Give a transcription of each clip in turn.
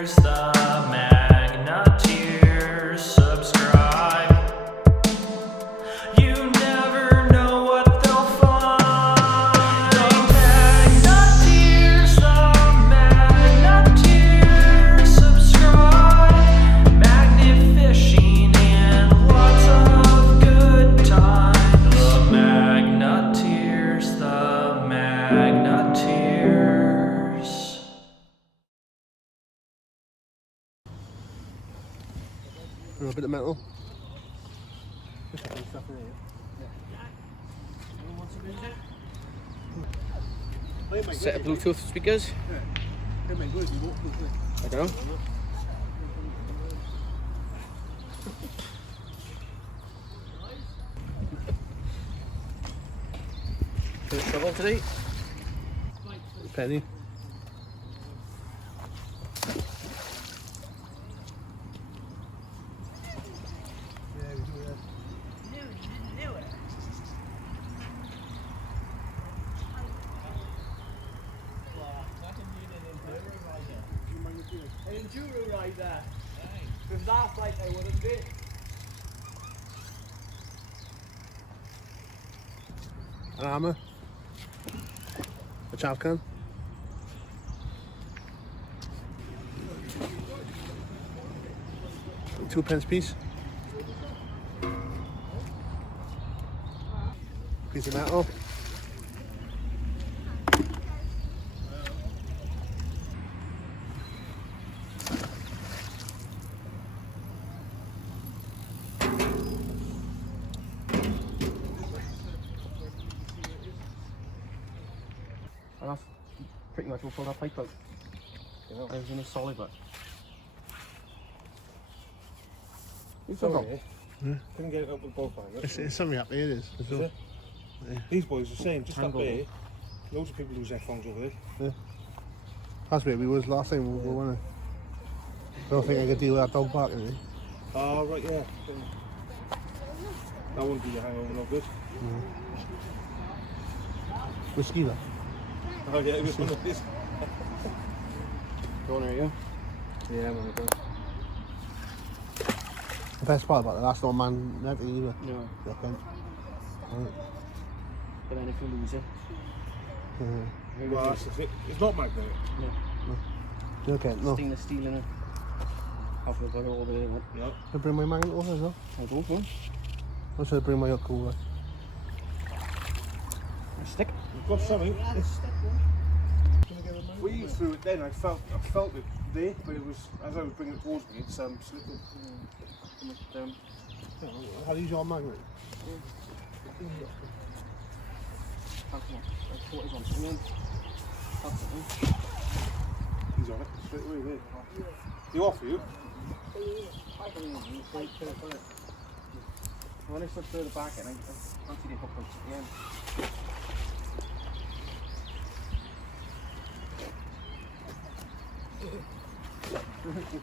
Magneteers, the Magneteers, subscribe. You never know what they'll find. The Magneteers, subscribe. Magnet fishing and lots of good times. The Magneteers, A bit of metal. Set of Bluetooth speakers. I don't know. First shovel today. Penny. Enduro rider. With that like I wouldn't be. An hammer. A chap can. £2 piece. Piece of metal. And that's pretty much what pulled that pipe out. I was in a solid but. Sorry, couldn't get it up with both hands. It's something up here, it is. Is it? Yeah. These boys are saying just Tango. up there, loads of people lose their phones over there. That's where we was last time we were, wasn't it? I don't think I could deal with that dog barking, eh? Oh, right, yeah. That wouldn't be your hangover, no good. Whiskey, though. Oh, yeah, it was one of these. Go on, are you? Yeah, I'm gonna go. The best part about it, that's not magnetic either. No. Okay. Right. But then if you lose it. Well, that's the thing. It's not magnetic. Okay, no. Stainless steel in it. Half of the all the way in it. Yeah. Should I bring my magnet over as well? I'll go for it. Or should I bring my hook over? A stick. We've got something. We threw it then, I felt it there, but it was, as I was bringing it towards me, it's slipping. How do you use your magnet? He's on it, straight away there. You off you? When I slip through the back end, I can't see the hook at the end.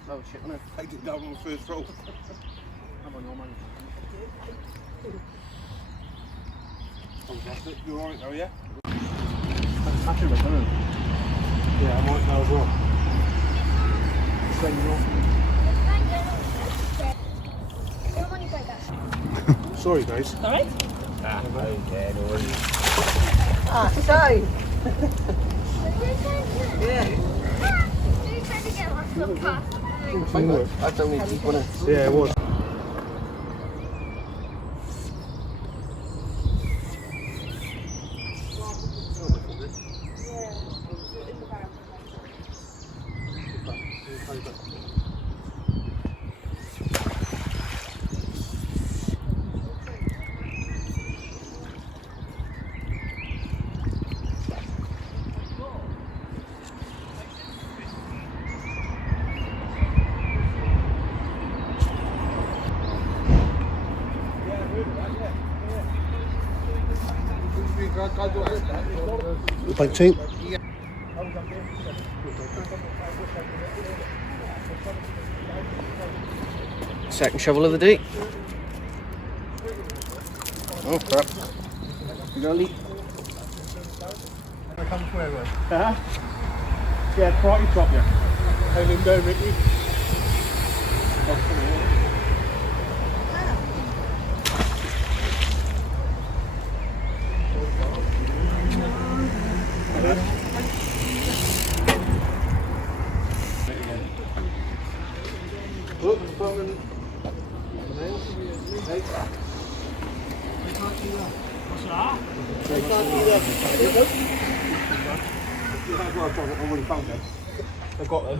Oh shit, on it. I did that on the first row. How about your man? Oh, that's it. You're alright now, yeah? That's catching it, isn't it? Yeah, I'm alright now as well. Sorry, guys. Alright? Okay, no worries. Ah, sorry. That's only deep, wasn't it? Yeah, it was. Bike chain. Second shovel of the day. Oh crap. You got a leak? Yeah, karate chop, yeah. Hey Linda, Ricky. Look, phone. What's that? They can't do that. Well, I've already found them. I've got them.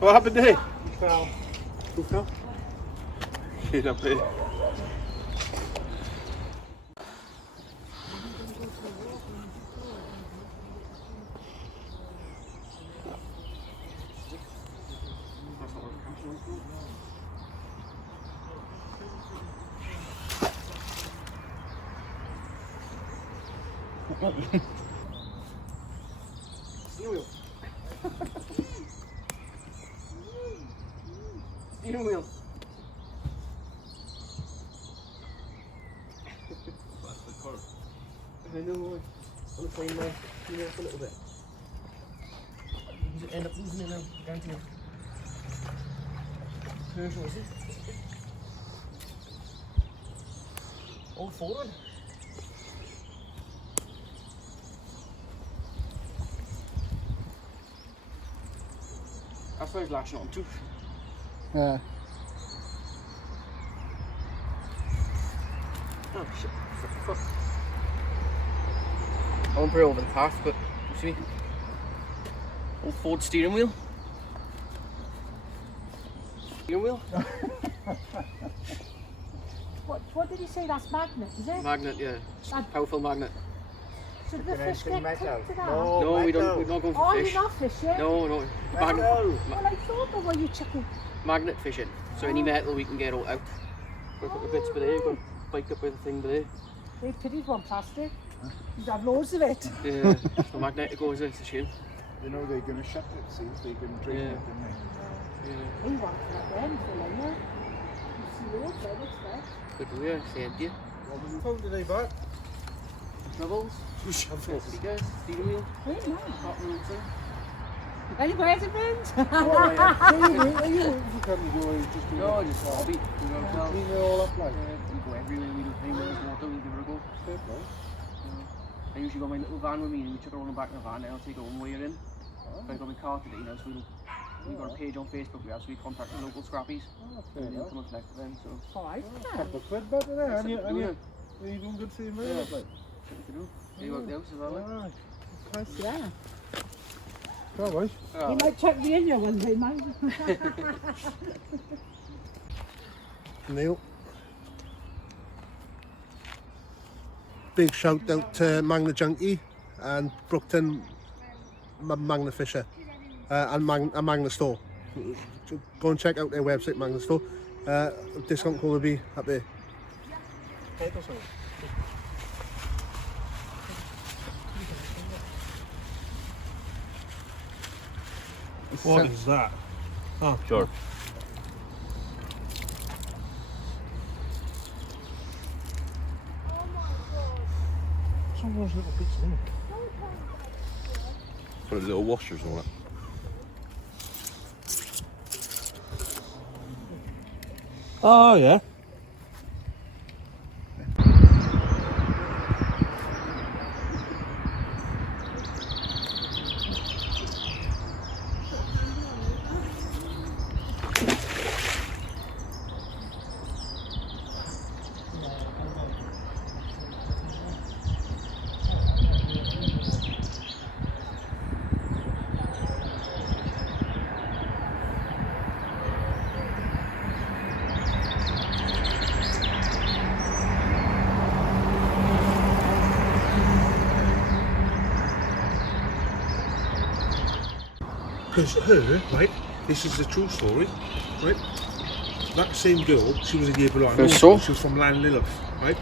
What happened there? He fell. Who fell? He's up there. Steering wheel. Steering wheel. That's the curve. I know. I'm playing my steering wheel for a little bit. You end up losing it now, guarantee it. Commercial, is it? All forward. That's why he's latching on too. Yeah. Oh shit. Fuck. I won't put it over the path, but you see? Old Ford steering wheel. Steering wheel? What did he say? That's magnet, is it? Magnet, yeah. That- Powerful magnet. Should the fish get cooked to that? No, we don't. We're not going for Oh, fish. you're not fishing? No, no. Magnet. Well, I thought they were you chicken. Magnet fishing. So any metal we can get all out. We've got the bits by there. Got biked up with the thing by there. They pitied one plastic. You'd have loads of it. Yeah. The magnet goes in. It's a shame. You know they're going to shut it, see if they can drain Yeah. it, didn't they? Yeah. He wanted it then for later. You see loads, I expect. Good to hear. Say empty. What was the phone today, Bart? Shovels. Two shovels. Speakers. Steering wheel. Wait, no. Hot wheel thing. Any where's it been? Are you for coming to go just do No, it? just hobby. We go ourselves. Clean it all up like. We go everywhere. We do things. Water. We give it a go. Fair play. I usually got my little van with me and we took her on the back of the van and I'll take her one way in. But I got my car today, you know, so we got a page on Facebook we have, so we contact the local scrappies Oh, fair and they'll enough. come and collect them, so Alright, Couple of quid better there, and you Yeah. doing good for your Yeah. money, like. something to do. You got the house as well, like? Alright. nice, yeah. Go boys. Oh, You might check me in here one day, man. Neil. Big shout out to Magna Junkie and Brookton Magna Fisher and Magna Store. Go and check out their website, Magna Store. Discount code will be up there. What is that? Oh, Sure. Some of those little bits there. For the little washers and all that. oh yeah. Because her, right, this is the true story, right? That same girl, she was a year below. I know So? she was from Llanlilleth, right?